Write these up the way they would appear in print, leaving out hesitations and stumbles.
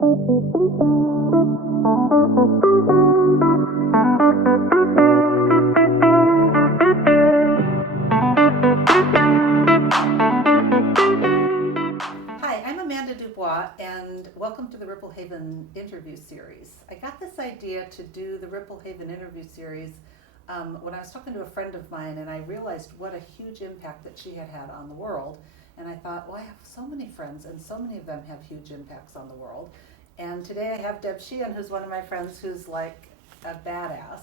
And welcome to the Ripple Haven interview series. I got this idea to do the Ripple Haven interview series when I was talking to a friend of mine, and I realized what a huge impact that she had had on the world. And I thought, well, I have so many friends, and so many of them have huge impacts on the world. And today I have Deb Sheehan, who's one of my friends, who's like a badass.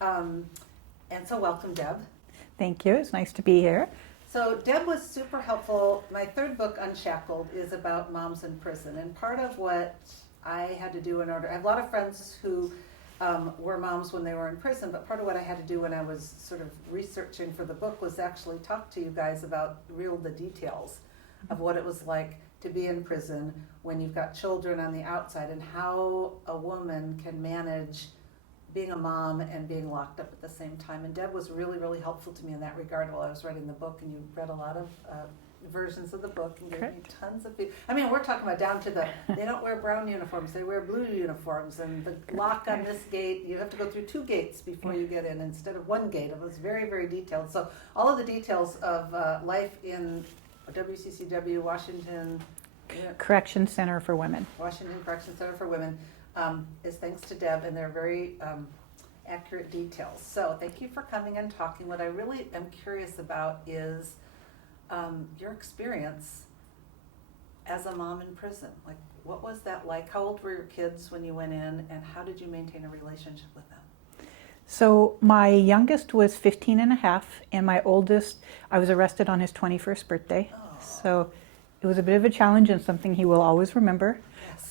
And so welcome, Deb. Thank you. It's nice to be here. So Deb was super helpful. My third book, Unshackled, is about moms in prison. And part of what I had to do in order, I have a lot of friends who were moms when they were in prison, but part of what I had to do when I was sort of researching for the book was actually talk to you guys about the details of what it was like to be in prison when you've got children on the outside, and how a woman can manage being a mom and being locked up at the same time. And Deb was really, really helpful to me in that regard while I was writing the book, and you read a lot of versions of the book and gave me tons of I mean, we're talking about down to they don't wear brown uniforms, they wear blue uniforms, and the lock on this gate, you have to go through 2 gates before you get in instead of 1 gate. It was very, very detailed. So all of the details of life in WCCW, Washington Correction Center for Women. Washington Correction Center for Women. Is thanks to Deb, and they're very accurate details. So thank you for coming and talking. What I really am curious about is your experience as a mom in prison. Like, what was that like? How old were your kids when you went in, and how did you maintain a relationship with them? So my youngest was 15 and a half, and my oldest, I was arrested on his 21st birthday. Oh. So it was a bit of a challenge and something he will always remember.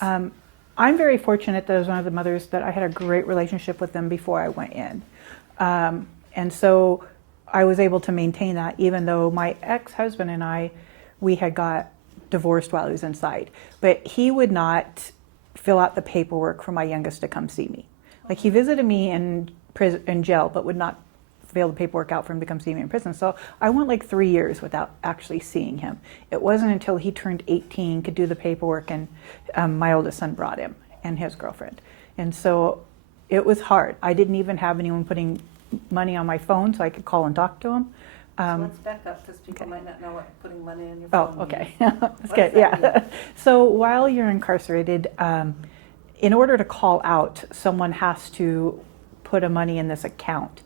Yes. I'm very fortunate that I was one of the mothers that I had a great relationship with them before I went in. And so I was able to maintain that, even though my ex-husband and we had got divorced while he was inside. But he would not fill out the paperwork for my youngest to come see me. Like, he visited me in jail, but would not fill the paperwork out for him to come see me in prison. So I went like 3 years without actually seeing him. It wasn't until he turned 18, could do the paperwork, and my oldest son brought him and his girlfriend. And so it was hard. I didn't even have anyone putting money on my phone so I could call and talk to him. So let's back up, because people might not know what putting money on your phone means. Okay. That's good. Yeah. So while you're incarcerated, in order to call out, someone has to put a money in this account.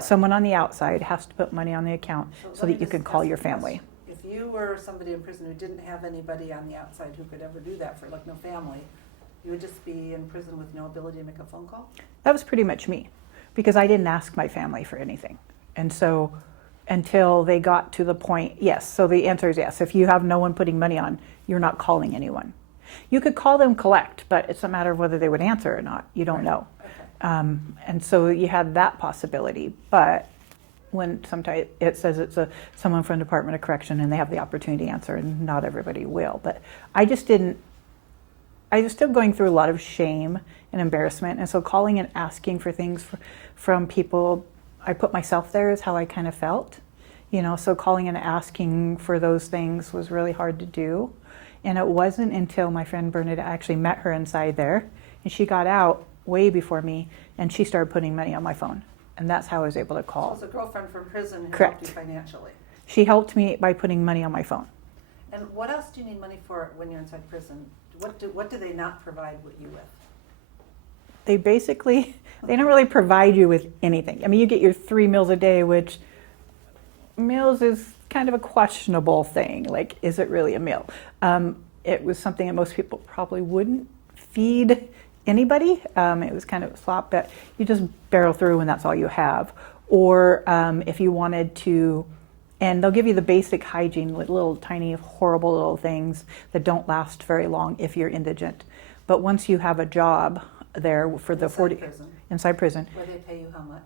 Someone on the outside has to put money on the account so that you can call your family. If you were somebody in prison who didn't have anybody on the outside who could ever do that, for like no family, you would just be in prison with no ability to make a phone call? That was pretty much me, because I didn't ask my family for anything. And so until they got to the point, yes. So the answer is yes. If you have no one putting money on, you're not calling anyone. You could call them collect, but it's a matter of whether they would answer or not. You don't know. And so you had that possibility, but when sometimes it says it's someone from the Department of Correction and they have the opportunity to answer, and not everybody will. But I was still going through a lot of shame and embarrassment, and so calling and asking for things from people, I put myself there is how I kind of felt, so calling and asking for those things was really hard to do. And it wasn't until my friend Bernadette, I actually met her inside there, and she got out way before me, and she started putting money on my phone, and that's how I was able to call. So it was a girlfriend from prison who Correct. Helped you financially. She helped me by putting money on my phone. And what else do you need money for when you're inside prison? What do they not provide you with? They don't really provide you with anything. I mean, you get your 3 meals a day, which meals is kind of a questionable thing. Like, is it really a meal? It was something that most people probably wouldn't feed anybody. It was kind of a slop, but you just barrel through and that's all you have. Or if you wanted to, and they'll give you the basic hygiene, little tiny horrible little things that don't last very long if you're indigent. But once you have a job there for the inside prison, where they pay you how much?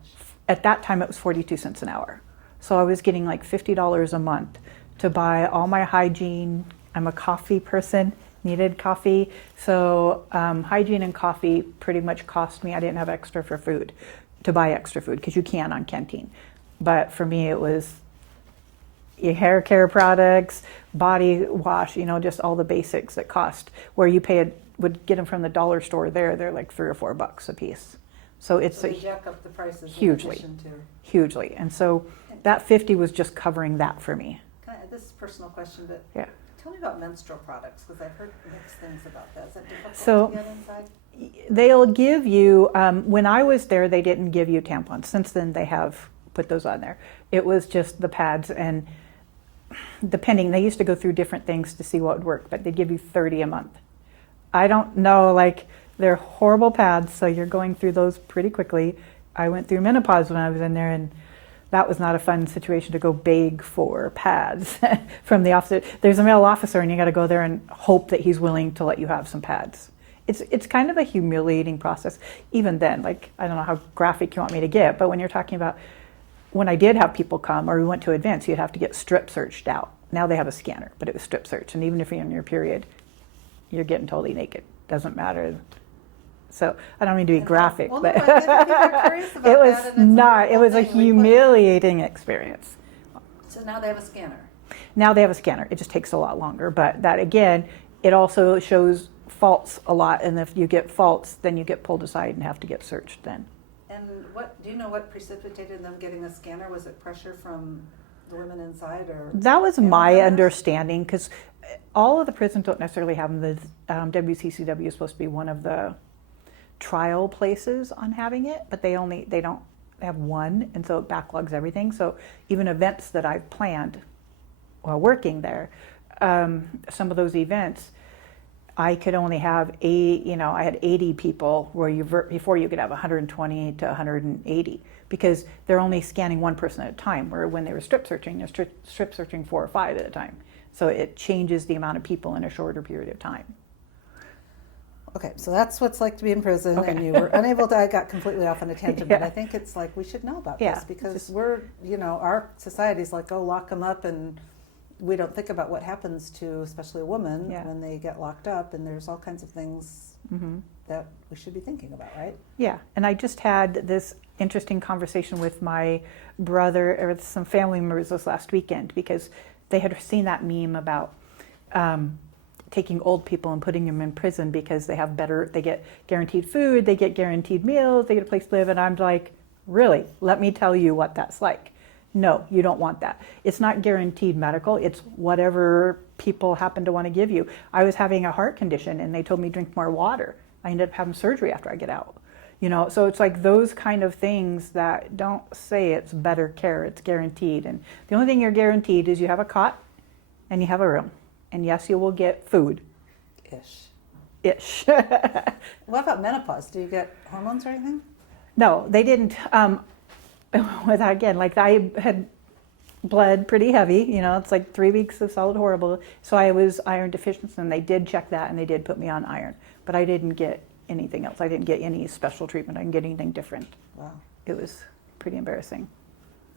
At that time it was 42 cents an hour. So I was getting like $50 a month to buy all my hygiene. I'm a coffee person, needed coffee. So hygiene and coffee pretty much cost me, I didn't have extra for food, to buy extra food, because you can on Canteen. But for me it was your hair care products, body wash, just all the basics that cost, where you pay would get them from the dollar store there. They're like $3 or $4 a piece. So it's So they jack up the prices hugely. in addition to. hugely. And so that 50 was just covering that for me. This is a personal question, but Yeah. tell me about menstrual products, because I've heard mixed things about that. Is that difficult So- to get inside? They'll give you, when I was there, they didn't give you tampons. Since then, they have put those on there. It was just the pads, and depending, they used to go through different things to see what would work, but they'd give you 30 a month. I don't know, like, they're horrible pads, so you're going through those pretty quickly. I went through menopause when I was in there, and that was not a fun situation to go beg for pads from the officer. There's a male officer, and you got to go there and hope that he's willing to let you have some pads. It's kind of a humiliating process. Even then, like, I don't know how graphic you want me to get, but when you're talking about when I did have people come, or we went to events, you'd have to get strip searched out. Now they have a scanner, but it was strip search, and even if you're in your period, you're getting totally naked. Doesn't matter. So I don't mean to be graphic, Well, but no, I think people are curious about it was that, and it's a not. It wonderful was a thing. We put- humiliating experience. So now they have a scanner. Now they have a scanner. It just takes a lot longer, but that again, it also shows faults a lot, and if you get faults, then you get pulled aside and have to get searched then. And what do you know what precipitated them getting a scanner? Was it pressure from the women inside, or That was family my members? understanding, because all of the prisons don't necessarily have them. The WCCW is supposed to be one of the trial places on having it, but they don't have one, and so it backlogs everything. So even events that I've planned while working there, some of those events, I could only have I had 80 people where before you could have 120 to 180, because they're only scanning one person at a time, where when they were strip searching, they're strip searching 4 or 5 at a time. So it changes the amount of people in a shorter period of time. Okay, so that's what it's like to be in prison, Okay. and you were unable to. I got completely off on a tangent, but Yeah. I think it's like we should know about Yeah, this, because just- we're, our society's like, oh, lock them up, and we don't think about what happens to, especially a woman, Yeah. when they get locked up, and there's all kinds of things Mm-hmm. that we should be thinking about, right? Yeah, and I just had this interesting conversation with my brother or with some family members this last weekend, because they had seen that meme about taking old people and putting them in prison because they get guaranteed food, they get guaranteed meals, they get a place to live, and I'm like, really? Let me tell you what that's like. No, you don't want that. It's not guaranteed medical, it's whatever people happen to want to give you. I was having a heart condition and they told me drink more water. I ended up having surgery after I get out. So it's like those kind of things that don't say it's better care, it's guaranteed. And the only thing you're guaranteed is you have a cot and you have a room. And yes, you will get food. Ish. What about menopause? Do you get hormones or anything? No, they didn't. With again, like I had bled pretty heavy, it's like 3 weeks of solid horrible. So I was iron deficient, and they did check that and they did put me on iron. But I didn't get anything else. I didn't get any special treatment. I didn't get anything different. Wow. It was pretty embarrassing.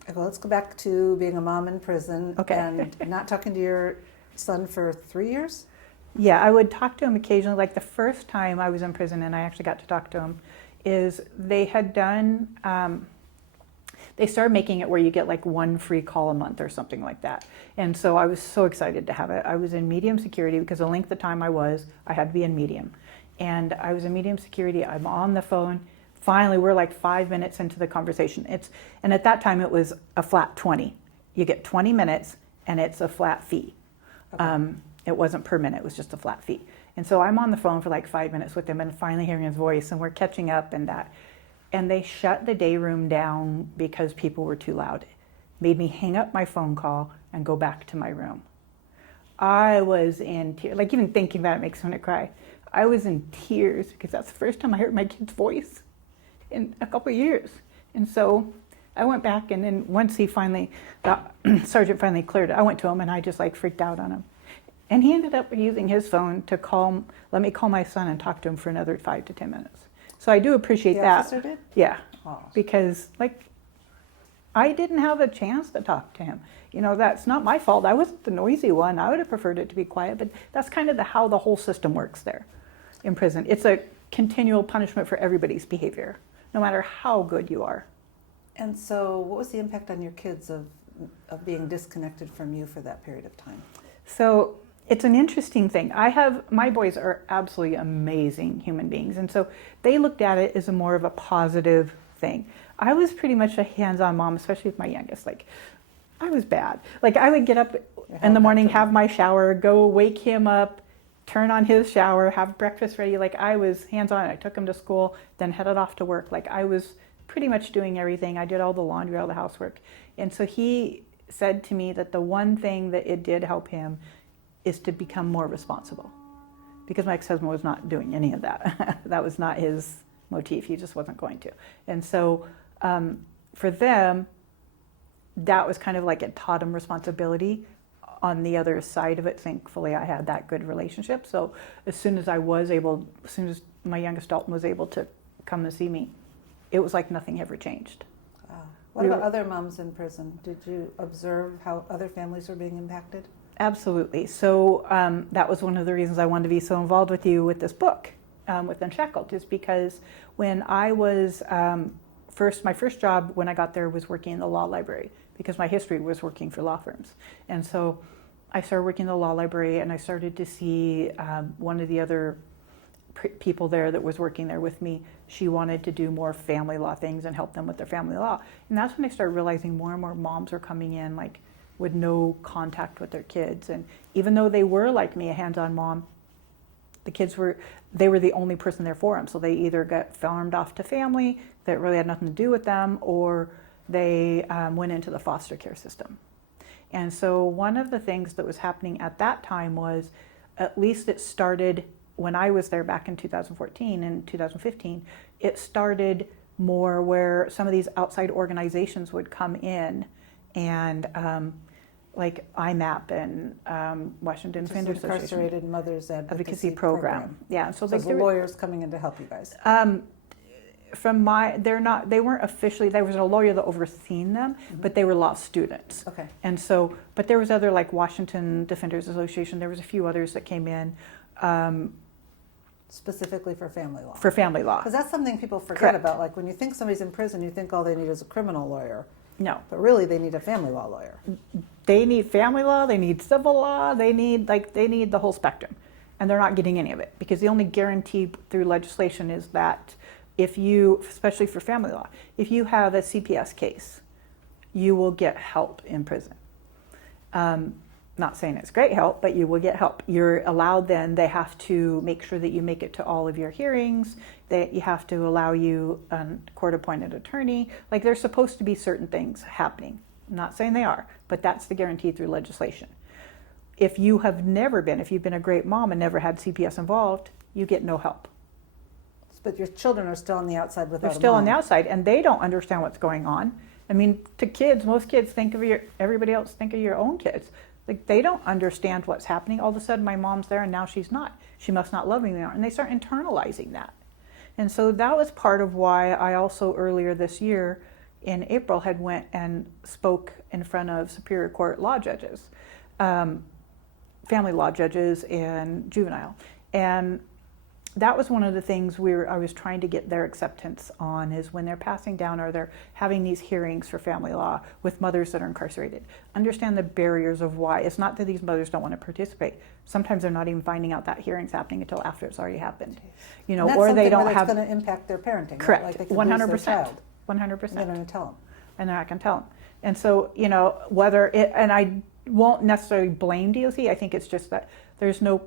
Okay, well, let's go back to being a mom in prison. Okay. And not talking to your son for 3 years? Yeah, I would talk to him occasionally. Like the first time I was in prison and I actually got to talk to him, is they had done, they started making it where you get like 1 free call a month or something like that. And so I was so excited to have it. I was in medium security because the length of time I had to be in medium. And I was in medium security, I'm on the phone. Finally, we're like 5 minutes into the conversation. And at that time it was a flat 20. You get 20 minutes and it's a flat fee. Okay. It wasn't per minute, it was just a flat fee. And so I'm on the phone for like 5 minutes with him and finally hearing his voice, and we're catching up and that. And they shut the day room down because people were too loud. Made me hang up my phone call and go back to my room. I was in tears, like even thinking about it makes me want to cry. I was in tears because that's the first time I heard my kid's voice in a couple of years. And so I went back, and then once the sergeant finally cleared it, I went to him and I just like freaked out on him. And he ended up using his phone to let me call my son and talk to him for another 5 to 10 minutes. So I do appreciate The that. officer did? Yeah, Oh. because like I didn't have a chance to talk to him. That's not my fault. I wasn't the noisy one. I would have preferred it to be quiet, but that's kind of how the whole system works there in prison. It's a continual punishment for everybody's behavior, no matter how good you are. And so what was the impact on your kids of being disconnected from you for that period of time? So It's an interesting thing. My boys are absolutely amazing human beings, and so they looked at it as a more of a positive thing. I was pretty much a hands-on mom, especially with my youngest. Like, I was bad. Like, I would get up in the morning, have my shower, go wake him up, turn on his shower, have breakfast ready. Like, I was hands-on. I took him to school, then headed off to work. Like, I was pretty much doing everything. I did all the laundry, all the housework. And so he said to me that the one thing that it did help him is to become more responsible, because my ex-husband was not doing any of that. That was not his motif. He just wasn't going to. And so for them, that was kind of like it taught him responsibility. On the other side of it, thankfully, I had that good relationship. So as soon as my youngest Dalton was able to come to see me, it was like nothing ever changed. Wow. What about other moms in prison? Did you observe how other families were being impacted? Absolutely. So that was one of the reasons I wanted to be so involved with you with this book, with Unshackled, is because when I was my first job when I got there was working in the law library, because my history was working for law firms. And so I started working in the law library, and I started to see one of the other people there that was working there with me. She wanted to do more family law things and help them with their family law. And that's when I started realizing more and more moms are coming in, like, with no contact with their kids. And even though they were like me, a hands-on mom, the kids were the only person there for them. So they either got farmed off to family that really had nothing to do with them, or they went into the foster care system. And so one of the things that was happening at that time was, at least it started when I was there back in 2014 and 2015, it started more where some of these outside organizations would come in and like IMAP and Washington Offenders Association. Incarcerated Mothers Advocacy Program. Yeah, so like the lawyers coming in to help you guys. They weren't officially, there was a lawyer that overseen them, but they were law students. Okay. And so, but there was other, like Washington Defenders Association, there was a few others that came in. Specifically for family law. For family law. Because that's something people forget Correct. about. Like when you think somebody's in prison, you think all they need is a criminal lawyer. No. But really they need a family law lawyer. They need family law, they need civil law, they need the whole spectrum. And they're not getting any of it, because the only guarantee through legislation is that if you, especially for family law, if you have a CPS case, you will get help in prison. Not saying it's great help, but you will get help. You're allowed then, they have to make sure that you make it to all of your hearings, that you have to allow you a court-appointed attorney. Like, there's supposed to be certain things happening. I'm not saying they are, but that's the guarantee through legislation. If you've been a great mom and never had CPS involved, you get no help. But your children are still on the outside without They're still a mom. on the outside, and they don't understand what's going on. I mean, to kids, most kids everybody else think of your own kids. Like, they don't understand what's happening. All of a sudden, my mom's there, and now she's not. She must not love me anymore. And they start internalizing that. And so that was part of why I also, earlier this year, in April, had went and spoke in front of Superior Court law judges, family law judges and juvenile. And that was one of the things I was trying to get their acceptance on, is when they're passing down or they're having these hearings for family law with mothers that are incarcerated. Understand the barriers of why. It's not that these mothers don't want to participate. Sometimes they're not even finding out that hearing's happening until after it's already happened. You know, or they don't have. That's going to impact their parenting. Correct. Right? Like they could lose their child. 100%. They're going to tell them. And they're not going to tell them. And so, you know, and I won't necessarily blame DOC. I think it's just that there's no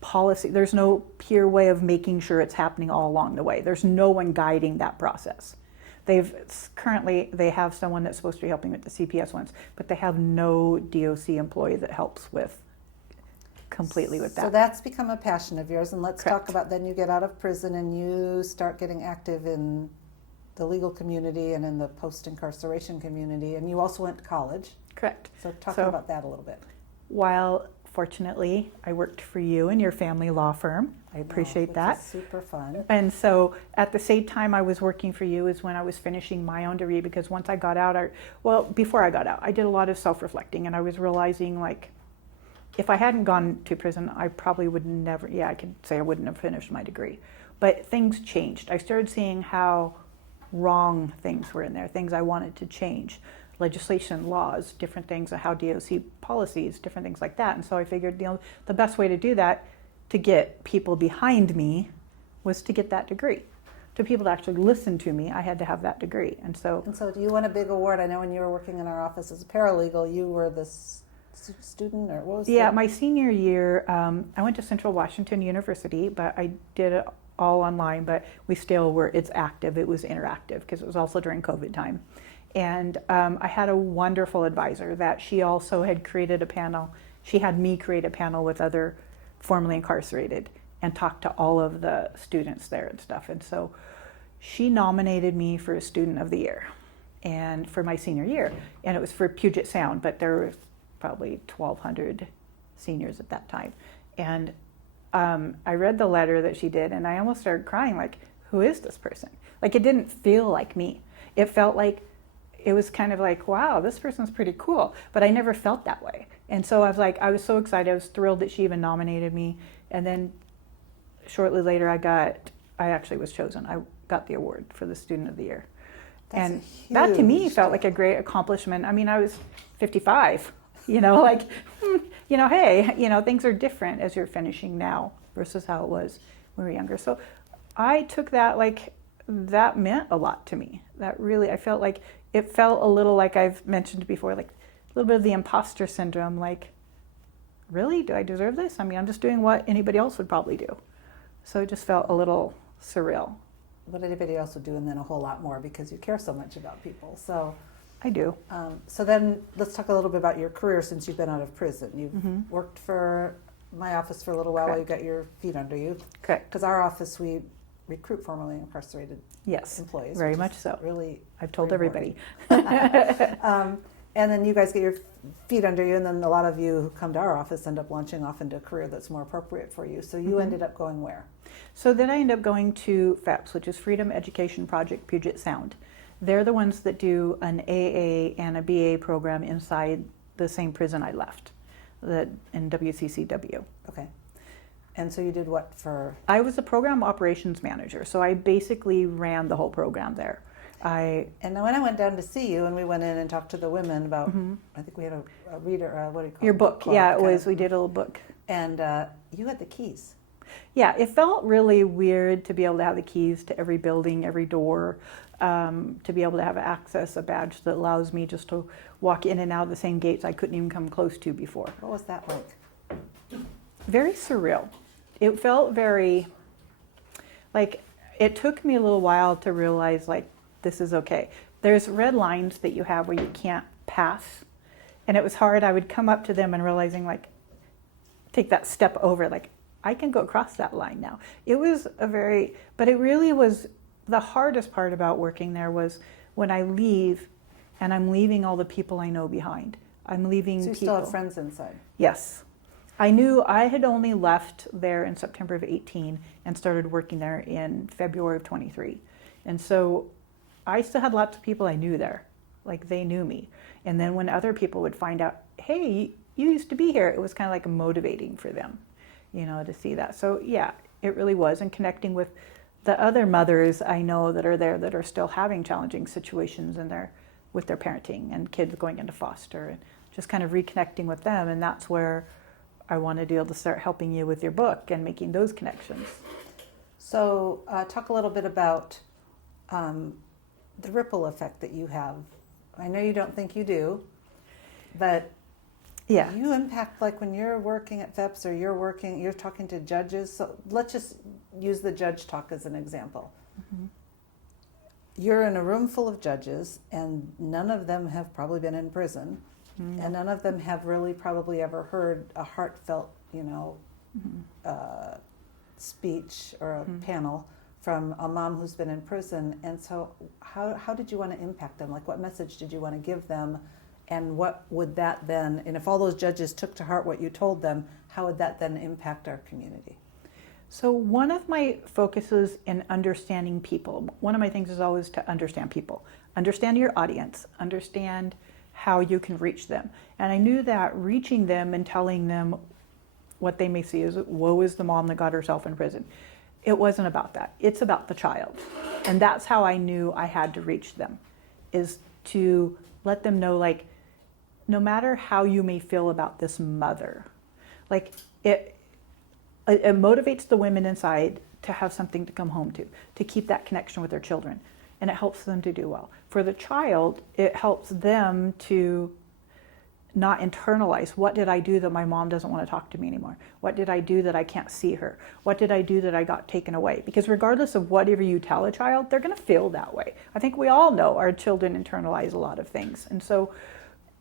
policy, there's no peer way of making sure it's happening all along the way. There's no one guiding that process. They have someone that's supposed to be helping with the CPS ones, but they have no DOC employee that helps completely with that. So that's become a passion of yours, and let's Correct. talk about, then you get out of prison and you start getting active in the legal community and in the post-incarceration community, and you also went to college. Correct. So talk about that a little bit. While fortunately I worked for you and your family law firm, I appreciate that. Is super fun. And so at the same time I was working for you is when I was finishing my own degree, because once I got out, before I got out, I did a lot of self-reflecting, and I was realizing, like, if I hadn't gone to prison, I probably would never, I could say I wouldn't have finished my degree. But things changed. I started seeing how wrong things were in there, things I wanted to change. legislation, laws, different things, how DOC policies, different things like that. And so I figured, the best way to do that, to get people behind me, was to get that degree. To people to actually listen to me, I had to have that degree. And so do you won a big award? I know when you were working in our office as a paralegal, you were the student, or what was my senior year, I went to Central Washington University, but I did it all online, but we still were, it's active, it was interactive, because it was also during COVID time. And I had a wonderful advisor that she also had created a panel. She had me create a panel with other formerly incarcerated and talk to all of the students there and stuff. And so she nominated me for Student of the Year and for my senior year. And it was for Puget Sound, but there were probably 1,200 seniors at that time. And I read the letter that she did, and I almost started crying, like, who is this person? Like, it didn't feel like me. It felt like, it was kind of like, wow, this person's pretty cool. But I never felt that way. And so I was so excited. I was thrilled that she even nominated me. And then shortly later, I actually was chosen. I got the award for the Student of the Year. And that to me felt like a great accomplishment. I mean, I was 55, like, hey, things are different as you're finishing now versus how it was when we were younger. So I took that, like, that meant a lot to me. That really, I felt like, it felt a little like I've mentioned before, like a little bit of the imposter syndrome, like, really, do I deserve this? I mean, I'm just doing what anybody else would probably do. So it just felt a little surreal. What anybody else would do, and then a whole lot more, because you care so much about people. So I do. So then let's talk a little bit about your career since you've been out of prison. You've worked for my office for a little while while you got your feet under you. Correct. Because our office, we recruit formerly incarcerated employees. Very much so. Really, I've told everybody. And then you guys get your feet under you, and then a lot of you who come to our office end up launching off into a career that's more appropriate for you. So you ended up going where? So then I ended up going to FEPS, which is Freedom Education Project Puget Sound. They're the ones that do an AA and a BA program inside the same prison I left, in WCCW. Okay. And so you did what for? I was the program operations manager, so I basically ran the whole program there. And when I went down to see you, and we went in and talked to the women about, I think we had a reader, what do you call it? Your book, yeah, it was. We did a little book. And you had the keys. Yeah, it felt really weird to be able to have the keys to every building, every door, to be able to have access, a badge that allows me just to walk in and out of the same gates I couldn't even come close to before. What was that like? Very surreal. It felt very, like, it took me a little while to realize, like, this is okay. There's red lines that you have where you can't pass. And it was hard. I would come up to them and realizing, like, take that step over, like, I can go across that line now. It was but it really was, the hardest part about working there was when I leave, and I'm leaving all the people I know behind. I'm leaving people. So you still have friends inside? Yes. I knew I had only left there in September of 18 and started working there in February of 23. And so I still had lots of people I knew there, like they knew me. And then when other people would find out, hey, you used to be here, it was kind of like motivating for them, to see that. So yeah, it really was. And connecting with the other mothers I know that are there that are still having challenging situations with their parenting and kids going into foster, and just kind of reconnecting with them. And that's where I want to be able to start helping you with your book and making those connections. So talk a little bit about the ripple effect that you have. I know you don't think you do, but yeah, you impact, like when you're working at FEPS or you're talking to judges. So let's just use the judge talk as an example. Mm-hmm. You're in a room full of judges, and none of them have probably been in prison. Mm-hmm. And none of them have really probably ever heard a heartfelt, speech or a panel from a mom who's been in prison. And so how did you want to impact them? Like, what message did you want to give them? And what would that then, and if all those judges took to heart what you told them, how would that then impact our community? So one of my focuses in understanding people, one of my things is always to understand people. Understand your audience, understand how you can reach them. And I knew that reaching them and telling them what they may see as, woe is the mom that got herself in prison. It wasn't about that. It's about the child. And that's how I knew I had to reach them, is to let them know, like, no matter how you may feel about this mother, like it motivates the women inside to have something to come home to keep that connection with their children. And it helps them to do well. For the child, it helps them to not internalize, what did I do that my mom doesn't want to talk to me anymore? What did I do that I can't see her? What did I do that I got taken away? Because regardless of whatever you tell a child, they're going to feel that way. I think we all know our children internalize a lot of things. And so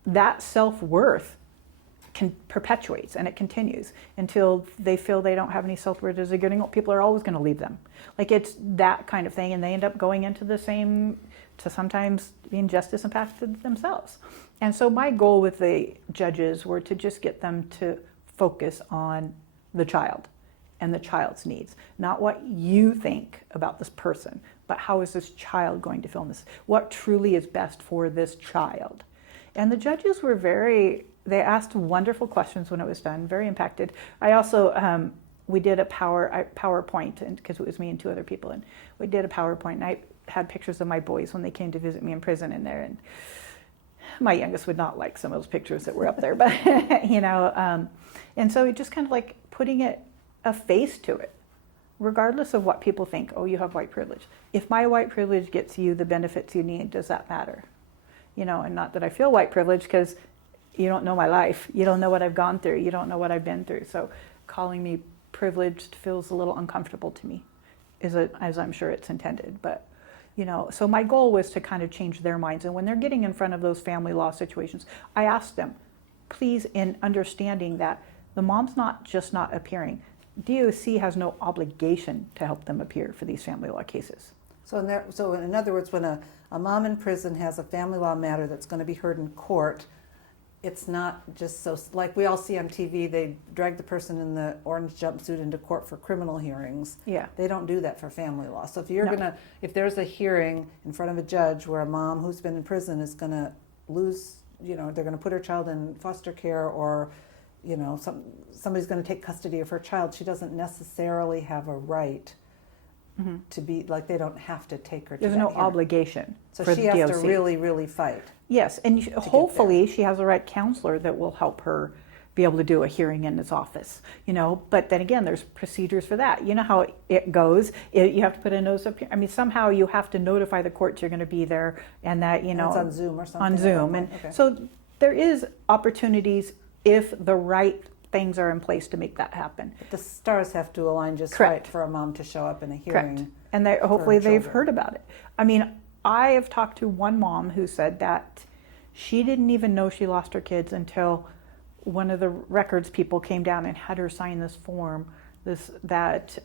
that self-worth perpetuates, and it continues until they feel they don't have any self-worth as they're getting old. People are always going to leave them. Like, it's that kind of thing, and they end up going into the same, to sometimes being just as impacted themselves. And so my goal with the judges were to just get them to focus on the child and the child's needs, not what you think about this person, but how is this child going to feel in this? What truly is best for this child? And the judges were they asked wonderful questions when it was done, very impacted. I also, we did a PowerPoint, and because it was me and two other people, and we did a PowerPoint, and I had pictures of my boys when they came to visit me in prison in there, and my youngest would not like some of those pictures that were up there, but and so it just kind of like putting a face to it, regardless of what people think. Oh, you have white privilege. If my white privilege gets you the benefits you need, does that matter? And not that I feel white privilege, because you don't know my life. You don't know what I've gone through. You don't know what I've been through. So calling me privileged feels a little uncomfortable to me, as I'm sure it's intended. But, so my goal was to kind of change their minds. And when they're getting in front of those family law situations, I asked them, please, in understanding that the mom's not just not appearing, DOC has no obligation to help them appear for these family law cases. So in other words, when a mom in prison has a family law matter that's going to be heard in court, it's not just so, like we all see on TV, they drag the person in the orange jumpsuit into court for criminal hearings. Yeah. They don't do that for family law. So if there's a hearing in front of a judge where a mom who's been in prison is going to lose, they're going to put her child in foster care, or, somebody's going to take custody of her child, she doesn't necessarily have a right to be, like, they don't have to take her to There's that no hearing. Obligation. So for she the has DOC. to really, really fight. Yes, and hopefully she has the right counselor that will help her be able to do a hearing in his office, But then again, there's procedures for that. You know how it goes. You have to put a notice up here. I mean, somehow you have to notify the court you're going to be there, and that, And it's on Zoom or something. On Zoom. And okay. so there is opportunities if the right things are in place to make that happen. But the stars have to align just Correct. right for a mom to show up in a Correct. hearing. And hopefully they've children. heard about it. I mean, I have talked to one mom who said that she didn't even know she lost her kids until one of the records people came down and had her sign this form. She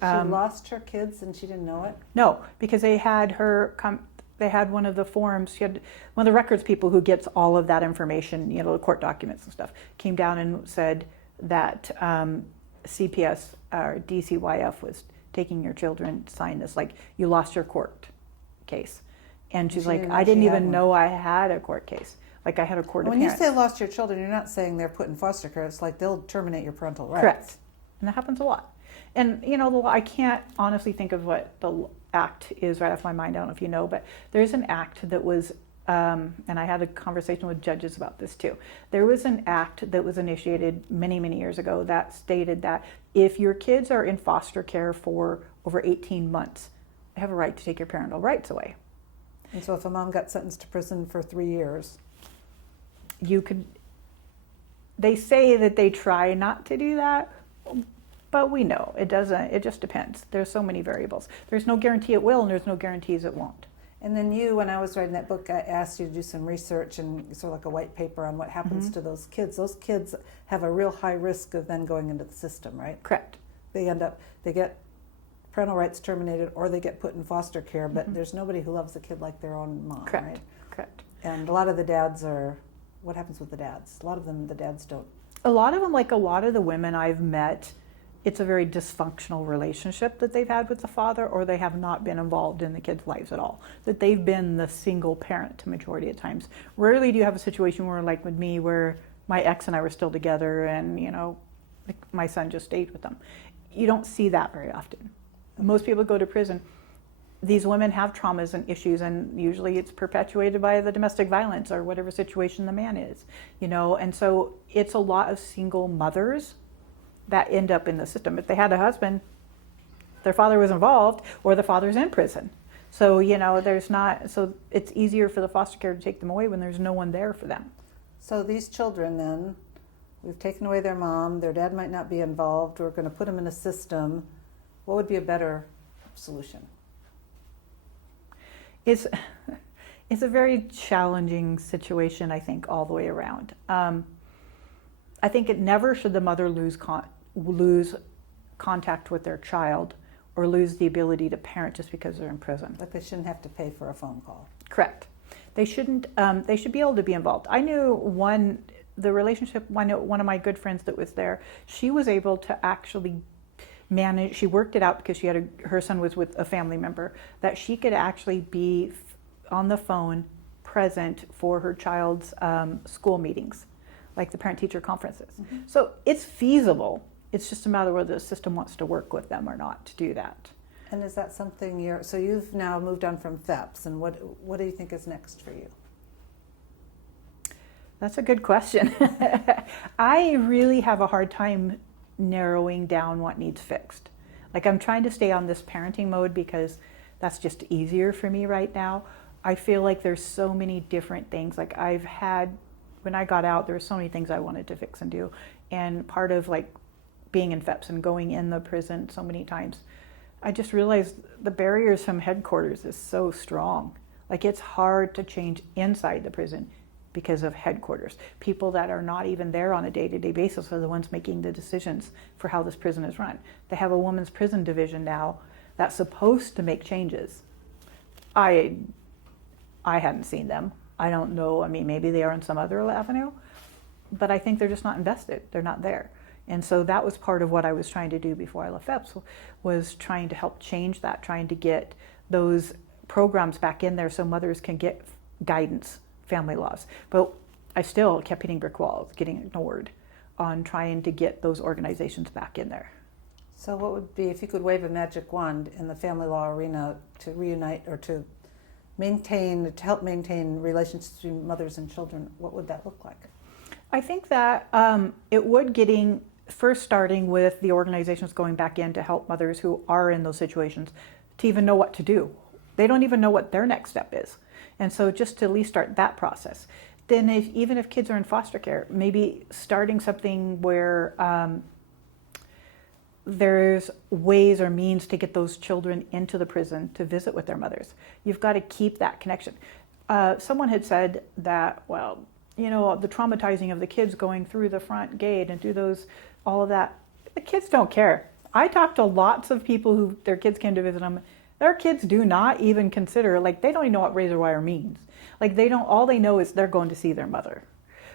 lost her kids and she didn't know it? No, because they had her come. They had one of the forms. She had one of the records people who gets all of that information, the court documents and stuff, came down and said that CPS or DCYF was taking your children to sign this, like you lost your court case. And she's like, I didn't even know I had a court case. Like I had a court When appearance. you say lost your children, you're not saying they're put in foster care. It's like they'll terminate your parental rights. Correct. And that happens a lot. And, I can't honestly think of what the act is right off my mind. I don't know if you know, but there's an act that was, and I had a conversation with judges about this too. There was an act that was initiated many, many years ago that stated that if your kids are in foster care for over 18 months, they have a right to take your parental rights away. And so if a mom got sentenced to prison for 3 years, they say that they try not to do that, but we know it doesn't. It just depends. There's so many variables. There's no guarantee it will, and there's no guarantees it won't. and then when I was writing that book, I asked you to do some research and sort of like a white paper on what happens to those kids. Those kids have a real high risk of then going into the system, right? Correct. They get parental rights terminated, or they get put in foster care, but there's nobody who loves a kid like their own mom, Correct. right? Correct. And a lot of the dads what happens with the dads? A lot of them, the dads don't. A lot of them, like a lot of the women I've met, it's a very dysfunctional relationship that they've had with the father, or they have not been involved in the kids' lives at all. That they've been the single parent to majority of times. Rarely do you have a situation where, like with me, where my ex and I were still together and, my son just stayed with them. You don't see that very often. Most people go to prison. these women have traumas and issues, and usually it's perpetuated by the domestic violence or whatever situation the man is, and so it's a lot of single mothers that end up in the system. If they had a husband, their father was involved, or the father's in prison. So, so it's easier for the foster care to take them away when there's no one there for them. So these children then, we've taken away their mom, their dad might not be involved, we're going to put them in a system. What would be a better solution? It's a very challenging situation, I think, all the way around. I think it never should the mother lose contact with their child or lose the ability to parent just because they're in prison. Like they shouldn't have to pay for a phone call. Correct. They shouldn't. They should be able to be involved. I knew one of my good friends that was there. She was able to actually manage. She worked it out because her son was with a family member, that she could actually be on the phone present for her child's school meetings, like the parent-teacher conferences. Mm-hmm. So it's feasible. It's just a matter of whether the system wants to work with them or not to do that. And is that something so you've now moved on from FEPS, and what do you think is next for you? That's a good question. I really have a hard time narrowing down what needs fixed. Like, I'm trying to stay on this parenting mode because that's just easier for me right now. I feel like there's so many different things. Like, when I got out, there were so many things I wanted to fix and do. And part of like being in FEPS and going in the prison so many times, I just realized the barriers from headquarters is so strong. Like, it's hard to change inside the prison because of headquarters. People that are not even there on a day-to-day basis are the ones making the decisions for how this prison is run. They have a women's prison division now that's supposed to make changes. I hadn't seen them. I don't know. I mean, maybe they are in some other avenue, but I think they're just not invested. They're not there. And so that was part of what I was trying to do before I left FEPS, was trying to help change that, trying to get those programs back in there so mothers can get guidance, family laws. But I still kept hitting brick walls, getting ignored on trying to get those organizations back in there. So what would be, if you could wave a magic wand in the family law arena to reunite or to help maintain relationships between mothers and children, what would that look like? I think that it would starting with the organizations going back in to help mothers who are in those situations to even know what to do. They don't even know what their next step is. And so just to at least start that process. Then even if kids are in foster care, maybe starting something where there's ways or means to get those children into the prison to visit with their mothers. You've got to keep that connection. Someone had said that, well, the traumatizing of the kids going through the front gate and do all of that, the kids don't care. I talked to lots of people who their kids came to visit them. Their kids do not even consider, like, they don't even know what razor wire means. Like, all they know is they're going to see their mother.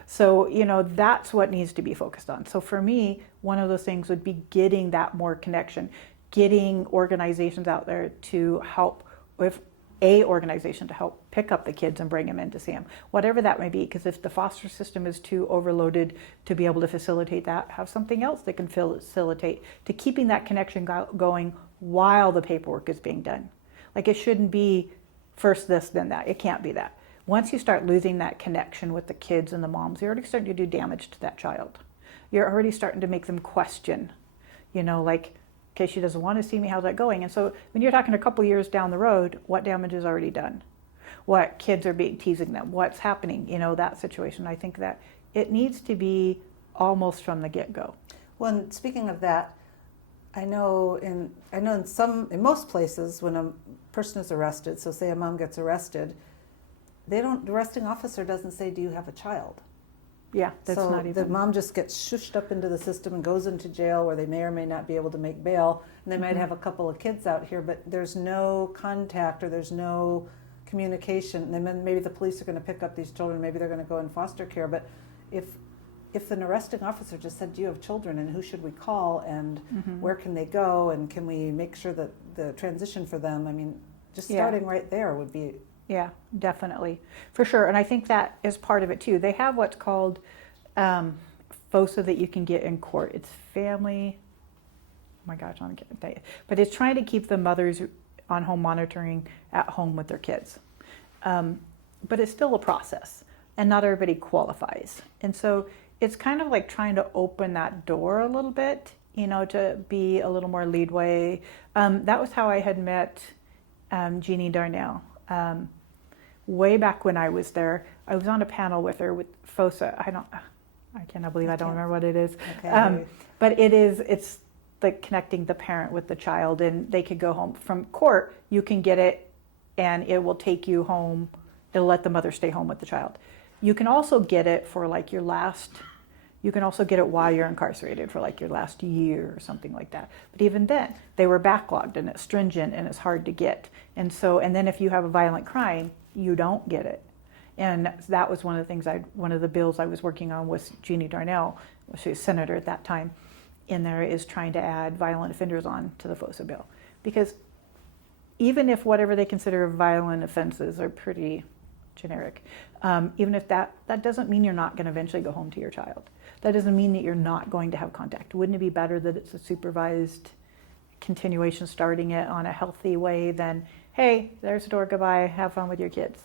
So, that's what needs to be focused on. So for me, one of those things would be getting that more connection, getting organizations out there to help with a organization to help pick up the kids and bring them in to see them, whatever that may be. Because if the foster system is too overloaded to be able to facilitate that, have something else that can facilitate to keeping that connection going while the paperwork is being done. Like, it shouldn't be first this, then that. It can't be that. Once you start losing that connection with the kids and the moms, you're already starting to do damage to that child. You're already starting to make them question, like, okay, she doesn't want to see me, how's that going? And so when you're talking a couple years down the road, what damage is already done? What kids are teasing them? What's happening? that situation. I think that it needs to be almost from the get-go. Well, and speaking of that, I know in most places when a person is arrested, so say a mom gets arrested, the arresting officer doesn't say, do you have a child? Yeah, that's so not even. The mom just gets shushed up into the system and goes into jail where they may or may not be able to make bail. And they might have a couple of kids out here, but there's no contact or there's no communication. And then maybe the police are going to pick up these children. Maybe they're going to go in foster care. But if an arresting officer just said, do you have children, and who should we call, and where can they go, and can we make sure that the transition for them, I mean, just starting right there would be. Yeah, definitely. For sure. And I think that is part of it too. They have what's called FOSA that you can get in court. It's family, oh my gosh, I can't tell you. But it's trying to keep the mothers on-home monitoring at home with their kids. But it's still a process, and not everybody qualifies. And so it's kind of like trying to open that door a little bit, to be a little more leadway. That was how I had met Jeannie Darnell. Way back when I was there, I was on a panel with her with FOSA. I cannot believe I don't remember what it is. Okay. But it's like connecting the parent with the child, and they could go home from court. You can get it, and it will take you home. It'll let the mother stay home with the child. You can also get it for like you can also get it while you're incarcerated for like your last year or something like that. But even then, they were backlogged, and it's stringent, and it's hard to get. And then if you have a violent crime, you don't get it. And that was one of the things one of the bills I was working on with Jeannie Darnell, she was senator at that time, in there, is trying to add violent offenders on to the FOSA bill. Because even if whatever they consider violent offenses are pretty generic, even if that doesn't mean you're not going to eventually go home to your child. That doesn't mean that you're not going to have contact. Wouldn't it be better that it's a supervised continuation, starting it on a healthy way than, hey, there's the door, goodbye, have fun with your kids.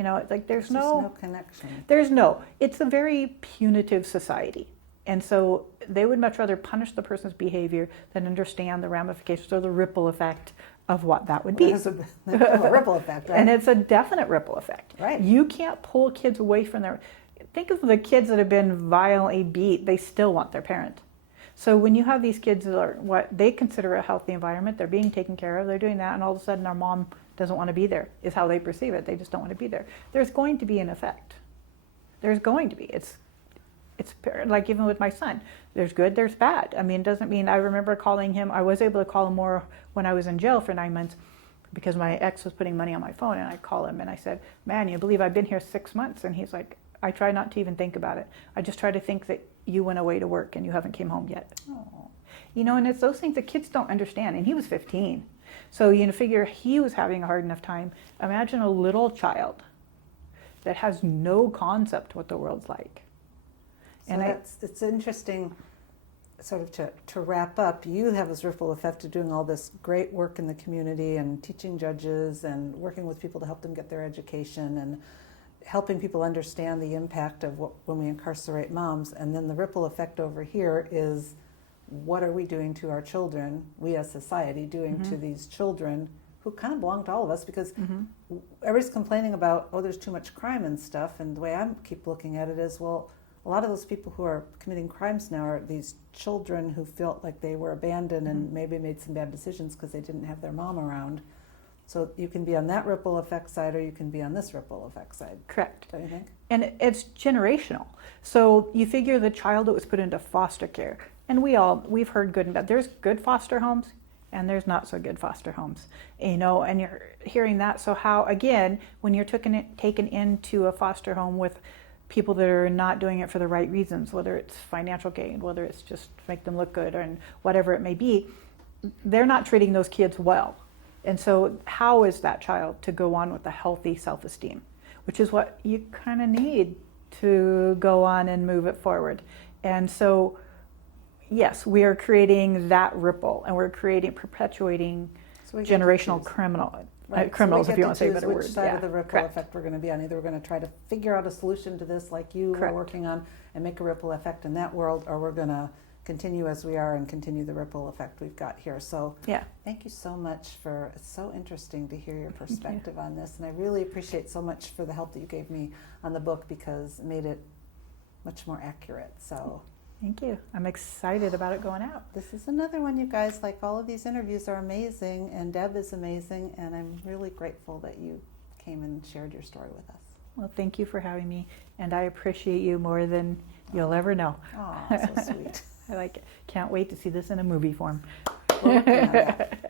It's like there's no connection. It's a very punitive society. And so they would much rather punish the person's behavior than understand the ramifications or the ripple effect of what that would be. There's a ripple effect, right? And it's a definite ripple effect. Right. You can't pull kids away from their... Think of the kids that have been violently beat. They still want their parent. So when you have these kids that are what they consider a healthy environment, they're being taken care of, they're doing that, and all of a sudden our mom doesn't want to be there, is how they perceive it. They just don't want to be there. There's going to be an effect. There's going to be. It's like even with my son. There's good, there's bad. I mean, it doesn't mean I remember calling him. I was able to call him more when I was in jail for 9 months because my ex was putting money on my phone, and I call him and I said, man, you believe I've been here 6 months? And he's like, I try not to even think about it. I just try to think that you went away to work and you haven't came home yet. Oh. And it's those things that kids don't understand. And he was 15. So figure he was having a hard enough time. Imagine a little child that has no concept what the world's like. So it's interesting, sort of to wrap up. You have this ripple effect of doing all this great work in the community and teaching judges and working with people to help them get their education and helping people understand the impact of when we incarcerate moms. And then the ripple effect over here is, what are we doing to our children, we as society doing to these children who kind of belong to all of us, because everybody's complaining about, there's too much crime and stuff. And the way I keep looking at it is, well, a lot of those people who are committing crimes now are these children who felt like they were abandoned and maybe made some bad decisions because they didn't have their mom around. So you can be on that ripple effect side, or you can be on this ripple effect side. Correct. Don't you think? And it's generational. So you figure the child that was put into foster care, and we've heard good and bad. There's good foster homes, and there's not so good foster homes. And you're hearing that. So how, again, when you're taken into a foster home with people that are not doing it for the right reasons, whether it's financial gain, whether it's just to make them look good, and whatever it may be, they're not treating those kids well. And so how is that child to go on with a healthy self-esteem, which is what you kind of need to go on and move it forward. And so, yes, we are creating that ripple, and we're perpetuating generational criminals, so if you want to say a better word. Which side of the ripple effect we're going to be on. Either we're going to try to figure out a solution to this like you are working on and make a ripple effect in that world, or we're going to continue as we are and continue the ripple effect we've got here. So thank you so much it's so interesting to hear your perspective on this. And I really appreciate so much for the help that you gave me on the book, because it made it much more accurate. So thank you. I'm excited about it going out. This is another one, you guys. Like, all of these interviews are amazing, and Deb is amazing, and I'm really grateful that you came and shared your story with us. Well, thank you for having me, and I appreciate you more than you'll ever know. Oh, so sweet. I like it. Can't wait to see this in a movie form. We're working on that.